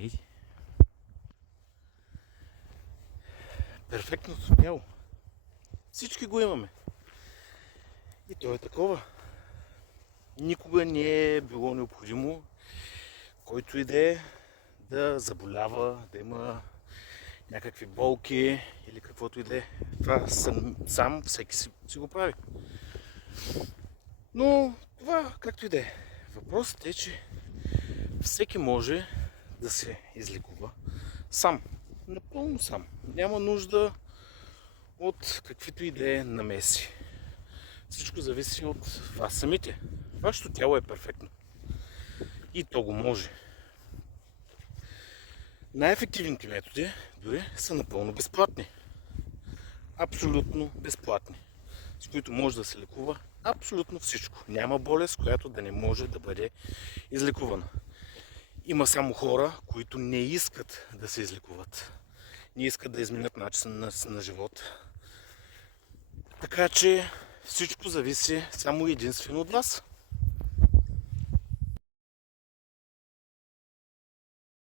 Иди. Перфектното тяло. Всички го имаме. И то е такова. Никога не е било необходимо който и да заболява, да има някакви болки или каквото и да е. Това сам всеки си го прави. Но това както и да е. Въпросът е, че всеки може да се излекува сам. Напълно сам. Няма нужда от каквито и да е намеси. Всичко зависи от вас самите. Вашето тяло е перфектно. И то го може. Най-ефективните методи дори са напълно безплатни. Абсолютно безплатни. С които може да се лекува абсолютно всичко. Няма болест, която да не може да бъде излекувана. Има само хора, които не искат да се излекуват. Не искат да изменят начин на живот. Така че всичко зависи само единствено от вас.